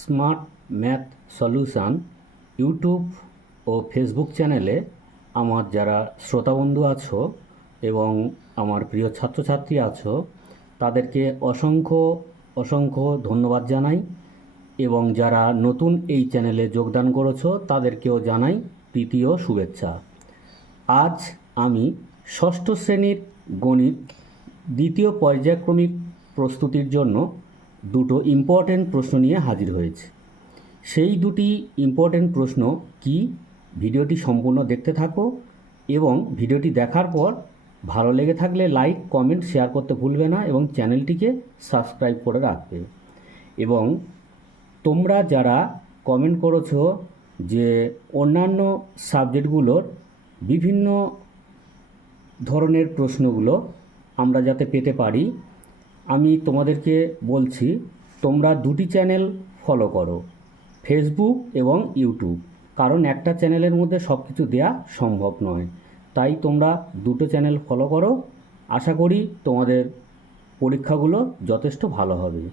Smart math solution, YouTube ও Facebook চ্যানেলে আমার যারা শ্রোতাবন্ধু আছো এবং আমার প্রিয় ছাত্রছাত্রী আছো, তাদেরকে অসংখ্য অসংখ্য ধন্যবাদ জানাই এবং যারা নতুন এই চ্যানেলে যোগদান করেছ, তাদেরকেও জানাই তৃতীয় শুভেচ্ছা। আজ আমি ষষ্ঠ শ্রেণির গণিত দ্বিতীয় পর্যায়ক্রমিক প্রস্তুতির জন্য দুটো ইম্পর্ট্যান্ট প্রশ্ন নিয়ে হাজির হয়েছে। সেই দুটি ইম্পর্ট্যান্ট প্রশ্ন কি? ভিডিওটি সম্পূর্ণ দেখতে থাকো এবং ভিডিওটি দেখার পর ভালো লেগে থাকলে লাইক কমেন্ট শেয়ার করতে ভুলবে না এবং চ্যানেলটিকে সাবস্ক্রাইব করে রাখবে। এবং তোমরা যারা কমেন্ট করেছ যে অন্যান্য সাবজেক্টগুলোর বিভিন্ন ধরনের প্রশ্নগুলো আমরা যাতে পেতে পারি আমি তোমাদেরকে বলছি, তোমরা দুটি চ্যানেল ফলো করো ফেসবুক এবং ইউটিউব কারণ একটা চ্যানেলের মধ্যে সব কিছু দেওয়া সম্ভব নয়। তাই তোমরা দুটো চ্যানেল ফলো করো। আশা করি তোমাদের পরীক্ষাগুলো যথেষ্ট ভালো হবে।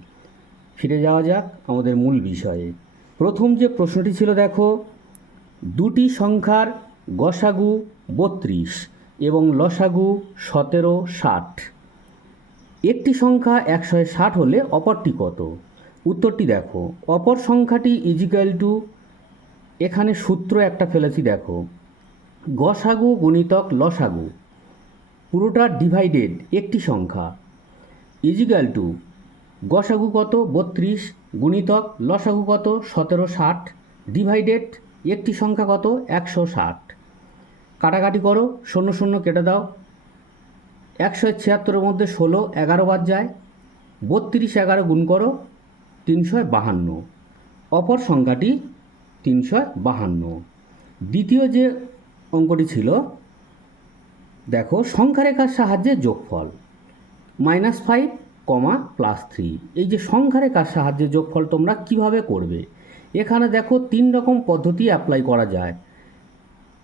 ফিরে যাওয়া যাক আমাদের মূল বিষয়ে। প্রথম যে প্রশ্নটি ছিল, দেখো, দুটি সংখ্যার গসাগু বত্রিশ এবং লসাগু সতেরো ষাট। একটি সংখ্যা একশো ষাট হলে অপরটি কত? উত্তরটি দেখো। অপর সংখ্যাটি ইজিক্যাল টু এখানে সূত্র একটা ফেলেছি দেখো। গসাগু গুণিতক লসাগু। পুরোটা ডিভাইডেড একটি সংখ্যা। ইজিক্যাল টু গসাগু কত? বত্রিশ। গুণিতক লসাগু কত? সতেরো ষাট। ডিভাইডেড একটি সংখ্যা কত? একশো ষাট। কাটাকাটি করো। শূন্য শূন্য কেটে দাও। একশো ছিয়াত্তরের মধ্যে ষোলো, এগারো বার যায়, বত্রিশ, এগারো গুণ করো, তিনশো বাহান্ন। অপর সংখ্যাটি তিনশো বাহান্ন। দ্বিতীয় যে অঙ্কটি ছিল, দেখো, সংখ্যারেখার সাহায্যে যোগফল। Minus five, comma plus three. এই যে সংখ্যারেখার সাহায্যে যোগফল তোমরা কীভাবে করবে? এখানে দেখো, তিন রকম পদ্ধতি অ্যাপ্লাই করা যায়।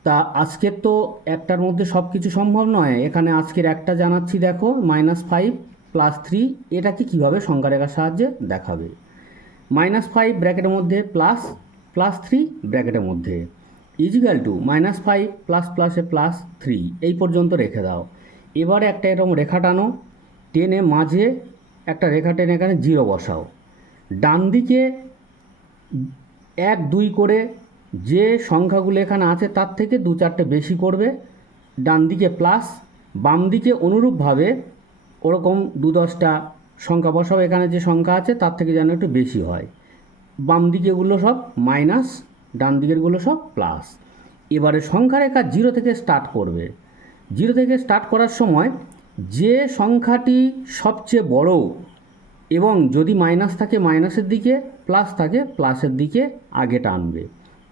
তা আজকের তো একটার মধ্যে সব কিছু সম্ভব নয়। এখানে আজকের একটা জানাচ্ছি দেখো মাইনাস ফাইভ প্লাস থ্রি এটাকে কীভাবে সংখ্যা রেখার সাহায্যে দেখাবে? মাইনাস ফাইভ ব্র্যাকেটের মধ্যে প্লাস প্লাস থ্রি ব্র্যাকেটের মধ্যে। Is equal to minus five plus প্লাসে প্লাস থ্রি এই পর্যন্ত রেখে দাও। এবারে একটা এরকম রেখা টানো, টেনে মাঝে একটা রেখা টেনে এখানে জিরো বসাও। ডান দিকে এক, দুই করে যে সংখ্যাগুলো এখানে আছে তার থেকে দু চারটে বেশি করবে। ডান দিকে প্লাস বাম দিকে অনুরূপভাবে ওরকম দু দশটা সংখ্যা বসাও এখানে যে সংখ্যা আছে তার থেকে যেন একটু বেশি হয়। বাম দিকেগুলো সব মাইনাস ডান দিকেরগুলো সব প্লাস এবারে সংখ্যা রেখা জিরো থেকে স্টার্ট করবে। জিরো থেকে স্টার্ট করার সময় যে সংখ্যাটি সবচেয়ে বড় এবং যদি মাইনাস থাকে মাইনাসের দিকে প্লাস থাকে প্লাসের দিকে আগে টানবে।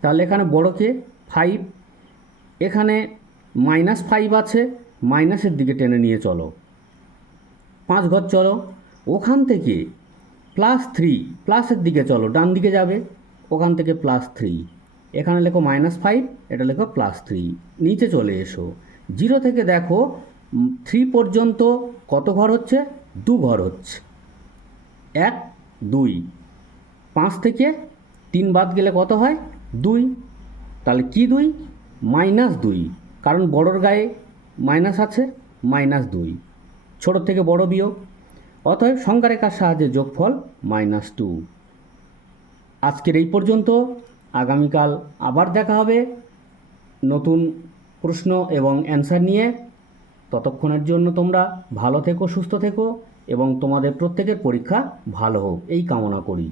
তাহলে এখানে বড়কে ফাইভ এখানে মাইনাস ফাইভ আছে মাইনাসের দিকে টেনে নিয়ে চলো। পাঁচ ঘর চলো। ওখান থেকে প্লাস থ্রি প্লাসের দিকে চলো, ডান দিকে যাবে। ওখান থেকে প্লাস থ্রি এখানে লেখো মাইনাস ফাইভ এটা লেখো প্লাস থ্রি নিচে চলে এসো। জিরো থেকে দেখো থ্রি পর্যন্ত কত ঘর হচ্ছে? দু ঘর হচ্ছে। এক, দুই। পাঁচ থেকে তিন বাদ গেলে কত হয়? দুই, তাহলে কি দুই? মাইনাস দুই। কারণ বড়োর গায়ে মাইনাস আছে, মাইনাস দুই। ছোটোর থেকে বড় বিয়োগ। অতএব সংখ্যারেখার সাহায্যে যোগফল মাইনাস টু। আজকের এই পর্যন্ত। আগামীকাল আবার দেখা হবে নতুন প্রশ্ন এবং অ্যান্সার নিয়ে। ততক্ষণের জন্য তোমরা ভালো থেকো, সুস্থ থেকো এবং তোমাদের প্রত্যেকের পরীক্ষা ভালো হোক। এই কামনা করি।